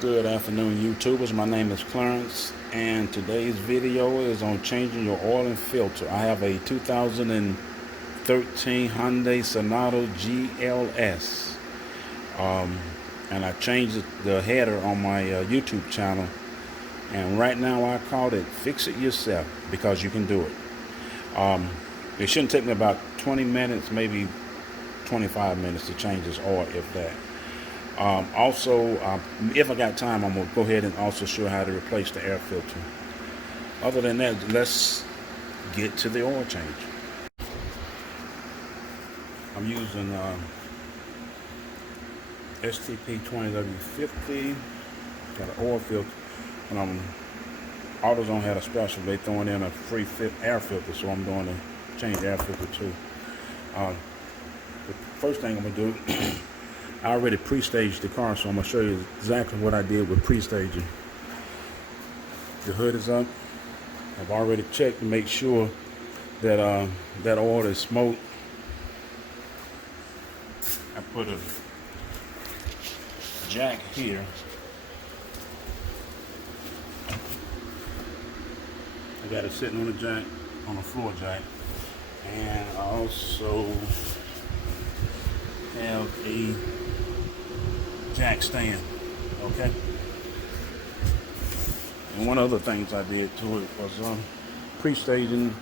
Good afternoon, YouTubers. My name is Clarence, and today's video is on changing your oil and filter. I have a 2013 Hyundai Sonata GLS, and I changed the header on my YouTube channel. And right now, I called it "Fix It Yourself" because you can do it. It shouldn't take me about 20 minutes, maybe 25 minutes to change this oil, if that. If I got time, I'm going to go ahead and also show how to replace the air filter. Other than that, let's get to the oil change. I'm using STP 20W50. Got an oil filter. And AutoZone had a special. They throwing in a free air filter, so I'm doing a change air filter too. The first thing I'm going to do, I already pre-staged the car, so I'm going to show you exactly what I did with pre-staging. The hood is up. I've already checked to make sure that that oil is smoked. I put a jack here. I got it sitting on the jack, on the floor jack. And I also have a jack stand, okay? And one of the things I did to it was pre-staging.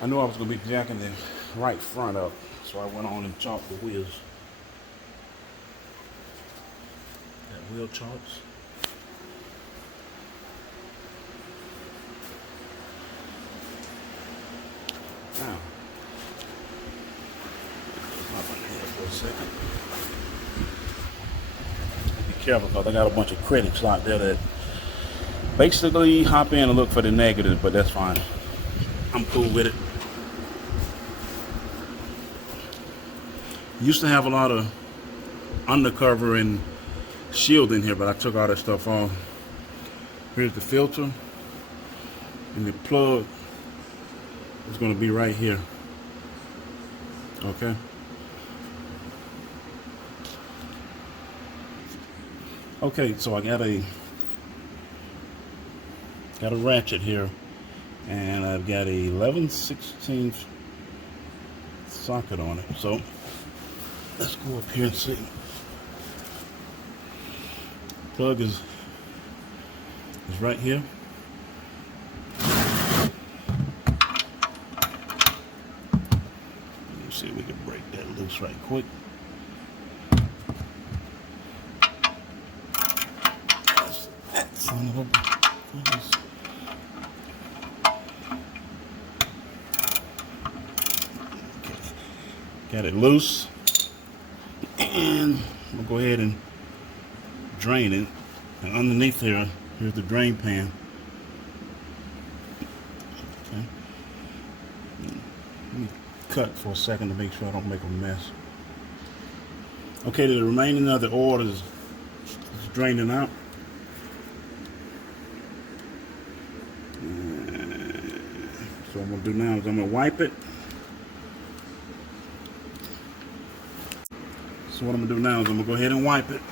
I knew I was going to be jacking the right front up, so I went on and chopped the wheels. Got wheel chops. Now, hop in here for a second. Be careful because I got a bunch of critics out there that basically hop in and look for the negatives, but that's fine. I'm cool with it. Used to have a lot of undercover and shield in here, but I took all that stuff off. Here's the filter, and the plug is going to be right here. Okay. Okay, so I got a ratchet here, and I've got a 11/16 socket on it. So let's go up here and see. Plug is right here. Let's see if we can break that loose right quick. That son of a... Got it loose, and I'm gonna go ahead and drain it. And underneath here, here's the drain pan. Okay. Let me cut for a second to make sure I don't make a mess. Okay, the remaining of the oil is draining out. So what I'm gonna do now is I'm gonna wipe it. So what I'm going to do now is I'm going to go ahead and wipe it.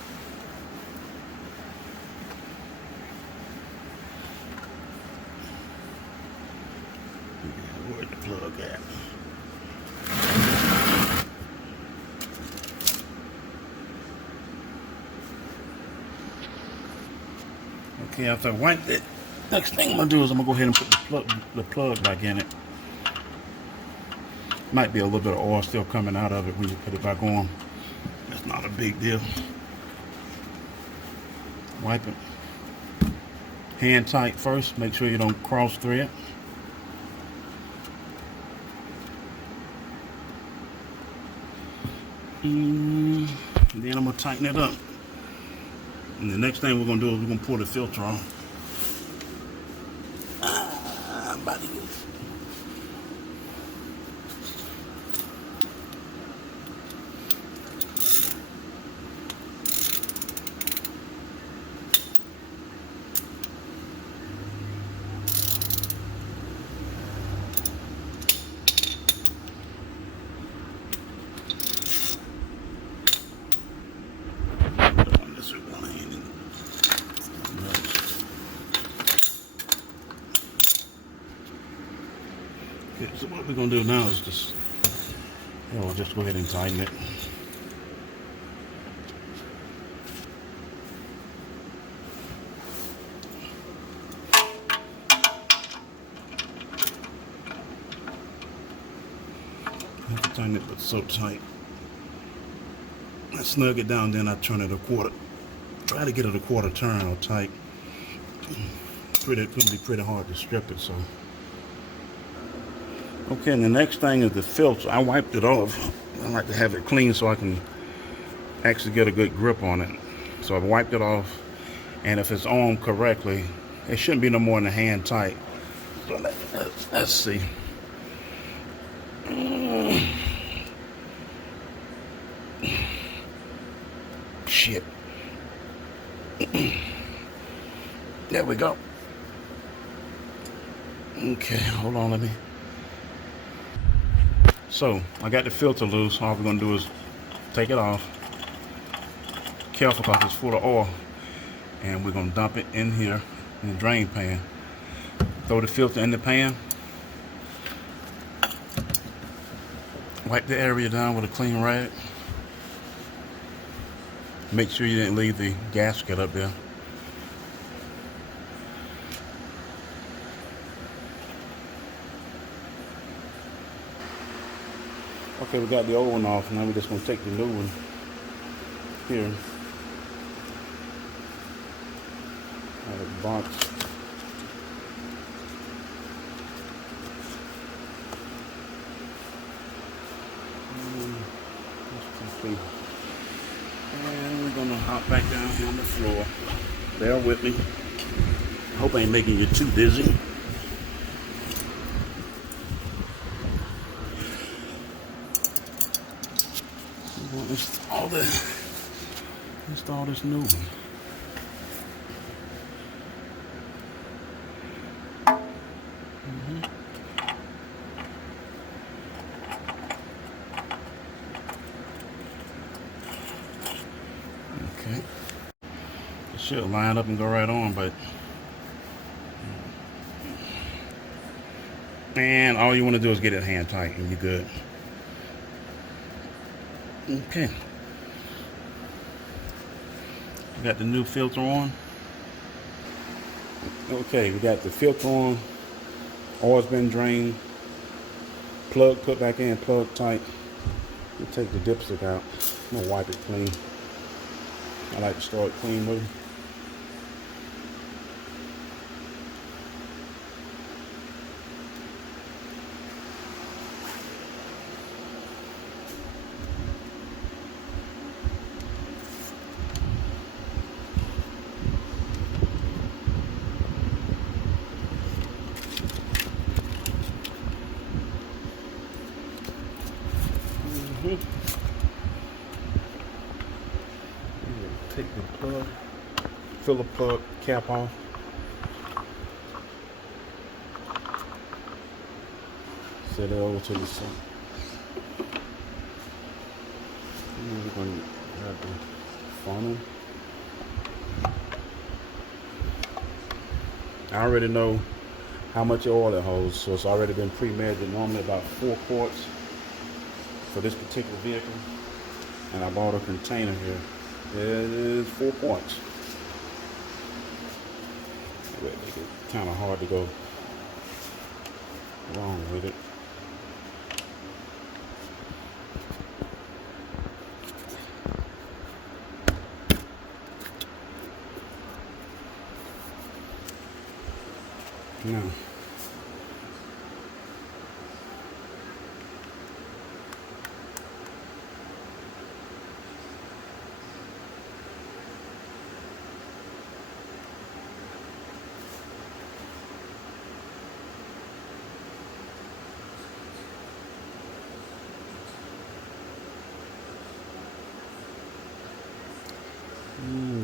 Where's the plug at? Okay, after I wiped it, next thing I'm going to do is I'm going to go ahead and put the plug back in it. Might be a little bit of oil still coming out of it when you put it back on. That's not a big deal. Wipe it. Hand tight first. Make sure you don't cross thread. And then I'm going to tighten it up. And the next thing we're going to do is we're going to pour the filter on. I'm about to get it. This is one hand. Okay, so what we're gonna do now is just, just go ahead and tighten it. I have to tighten it, but so tight. I snug it down, then I turn it a quarter. Try to get it a quarter turn or tight. It's gonna be pretty hard to strip it, so. Okay, and the next thing is the filter. I wiped it off. I like to have it clean so I can actually get a good grip on it. So I've wiped it off, and if it's on correctly, it shouldn't be no more than a hand tight. So let's see. Shit. There we go. Okay, hold on, let me. So I got the filter loose. All we're gonna do is take it off. Careful because it's full of oil. And we're gonna dump it in here in the drain pan. Throw the filter in the pan. Wipe the area down with a clean rag. Make sure you didn't leave the gasket up there. Okay, we got the old one off. Now we're just going to take the new one here out of the box. That's complete. And we're going to hop back down here on the floor. Bear with me. Hope I ain't making you too dizzy. Install this new one. Okay. It should line up and go right on, but man, all you want to do is get it hand tight and you're good. Okay. Got the new filter on. Okay, we got the filter on. Oil's been drained. Plug put back in, plug tight. You take the dipstick out. I'm gonna wipe it clean. I like to start clean with it. Take the plug, fill the plug cap off. Set it over to the side. And we're going to grab the funnel. I already know how much oil it holds, so it's already been pre-measured. Normally about 4 quarts for this particular vehicle, and I bought a container here. It is 4 quarts. It's kind of hard to go wrong with it. Now,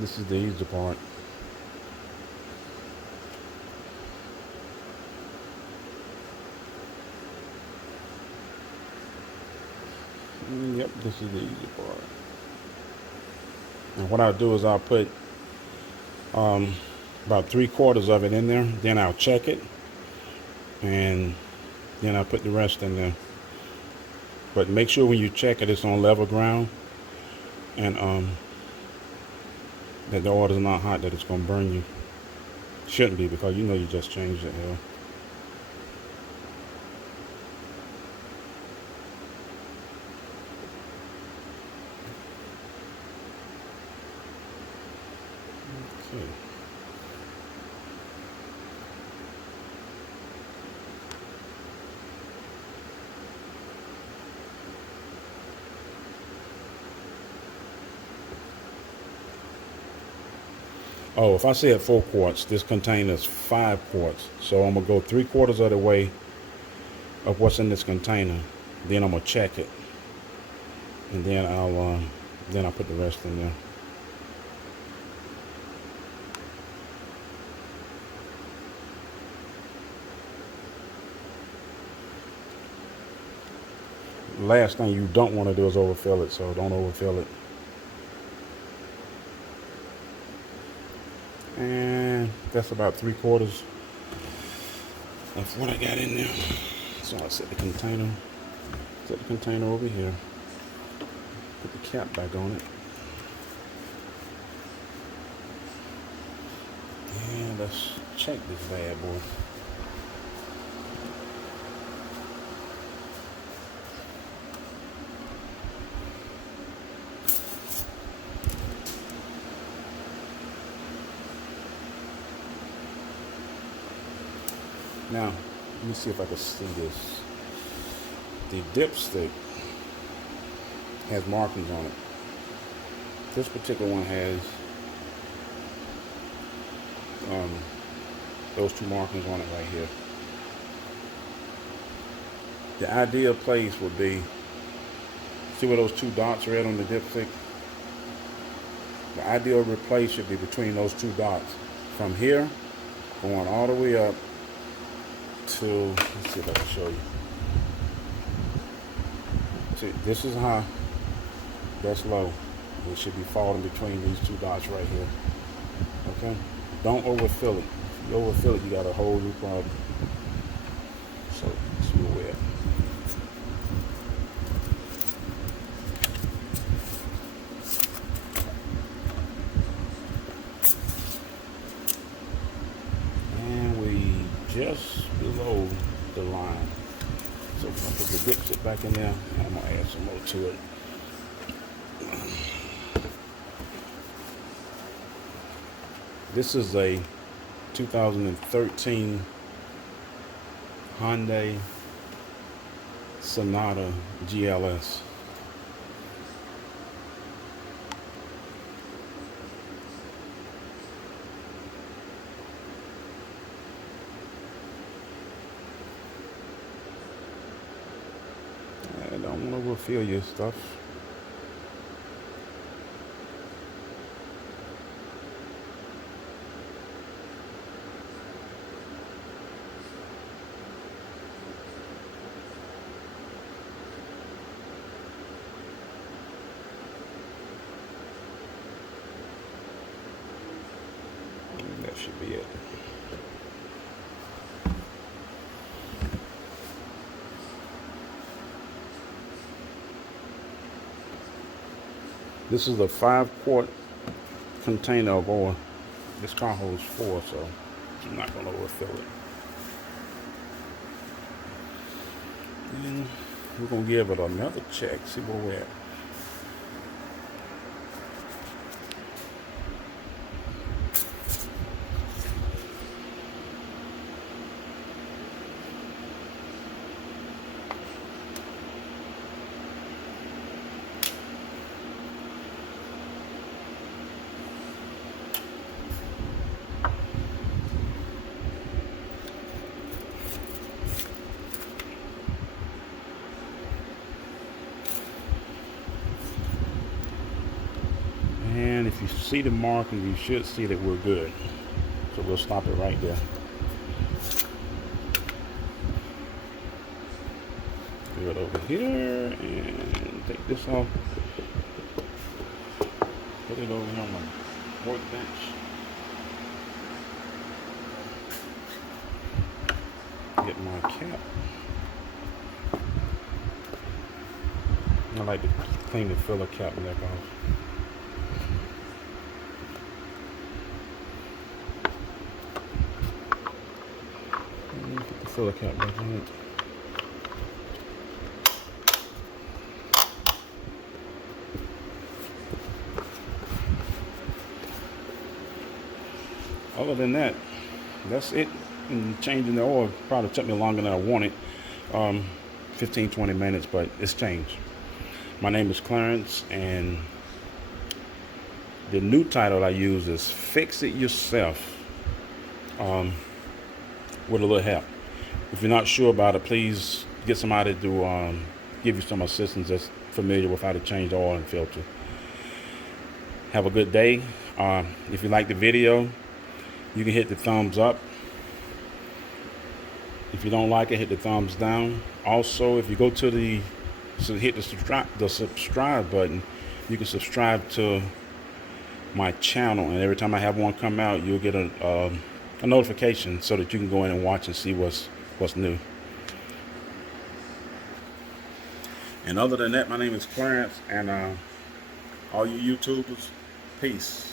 this is the easy part. Yep, this is the easy part. And what I'll do is I'll put about 3/4 of it in there. Then I'll check it, and Then I put the rest in there. But make sure when you check it, it's on level ground, and that the oil is not hot, that it's gonna burn you. Shouldn't be, because you know you just changed it here. Okay. Oh, if I said 4 quarts, this container's 5 quarts. So I'm gonna go 3/4 of the way of what's in this container. Then I'm gonna check it, and then I'll put the rest in there. Last thing you don't want to do is overfill it, so don't overfill it. And that's about 3/4 of what I got in there. So I set the container over here. Put the cap back on it. And let's check this bad boy. Now, let me see if I can see this. The dipstick has markings on it. This particular one has those 2 markings on it right here. The ideal place would be, see where those 2 dots are at on the dipstick? The ideal place should be between those 2 dots. From here, going all the way up to, let's see if I can show you. See, this is high, that's low. It should be falling between these 2 dots right here. Okay? Don't overfill it. If you overfill it, you got a whole new problem. So, let's see where we're at. And we just below the line. So we're gonna put the dipstick back in there, and I'm gonna add some more to it. This is a 2013 Hyundai Sonata GLS. I don't want to overfill your stuff. That should be it. This is a 5-quart container of oil. This car holds 4, so I'm not going to overfill it. And we're going to give it another check, see where we're at. And if you see the marking, you should see that we're good. So we'll stop it right there. Do it over here and take this off. Put it over here on my workbench. Get my cap. I like to clean the filler cap neck off. Put the filler cap back on it. Other than that, that's it. And changing the oil probably took me longer than I wanted, 15-20 minutes, but it's changed. My name is Clarence, and the new title I use is Fix It Yourself, with a little help. If you're not sure about it, please get somebody to give you some assistance that's familiar with how to change the oil and filter. Have a good day. If you like the video, you can hit the thumbs up. If you don't like it, hit the thumbs down. Also, if you go to hit the subscribe button, you can subscribe to my channel, and every time I have one come out, you'll get a notification so that you can go in and watch and see what's new. And other than that, my name is Clarence, and all you YouTubers, peace.